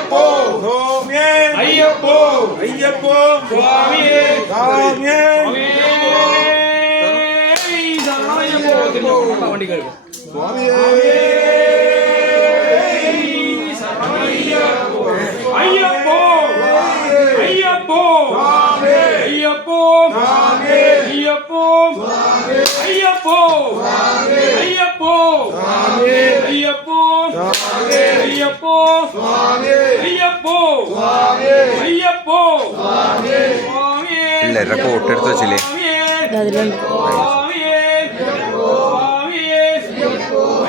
ஐயப்போ சுவாமியே ஐயப்போ ஐயப்போ சுவாமியே சுவாமியே சரணமையப்போ வண்டிகள் சுவாமியே சரணமையப்போ ஐயப்போ ஐயப்போ சுவாமியே ஐயப்போ சுவாமியே ஐயப்போ சுவாமியே ஐயப்போ சுவாமியே ஐயப்போ சுவாமியே ஐயப்போ சுவாமியே ஐயப்போ சுவாமியே ஐயப்போ சுவாமியே ஐயப்போ சுவாமியே சுவாமியே இல்ல ரெக்கார்ட் எடுத்து வச்சிலே அதில சுவாமியே சுவாமியே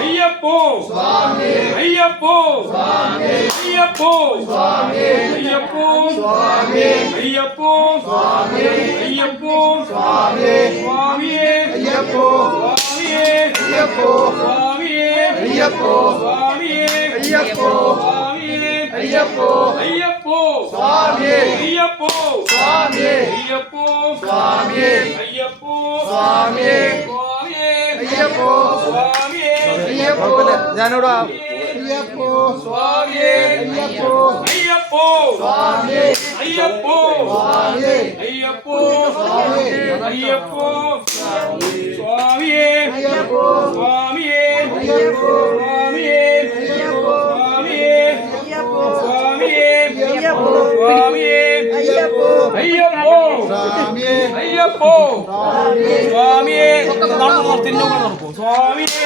ஐயப்போ சுவாமியே ஐயப்போ சுவாமியே ஐயப்போ சுவாமியே ஐயப்போ சுவாமியே ஐயப்போ சுவாமியே ஐயப்போ சுவாமியே சுவாமியே ஐயப்போ சுவாமியே ஐயப்போ சுவாமியே ஐயப்போ சுவாமியே ஐயப்போ சுவாமியே ஐயப்போ ஐயப்போ சுவாமியே ஐயப்போ சுவாமியே ஐயப்போ சுவாமியே ஐயப்போ சுவாமியே சுவாமியே ஐயப்போ சுவாமியே ஐயப்போ ஜானோடா ஐயப்போ சுவாமியே ஐயப்போ ஐயப்போ சுவாமியே ஐயப்போ சுவாமியே ஐயப்போ சுவாமியே ஐயப்போ சுவாமியே ஐயப்போ சுவாமியே ஐயப்போ சுவாமியே ஐயப்போ சுவாமியே ஐயப்போ சுவாமியே ஐயப்போ சுவாமியே ஐயப்போ ஐயப்போ சுவாமியே ஐயப்போ சுவாமியே சுவாமியே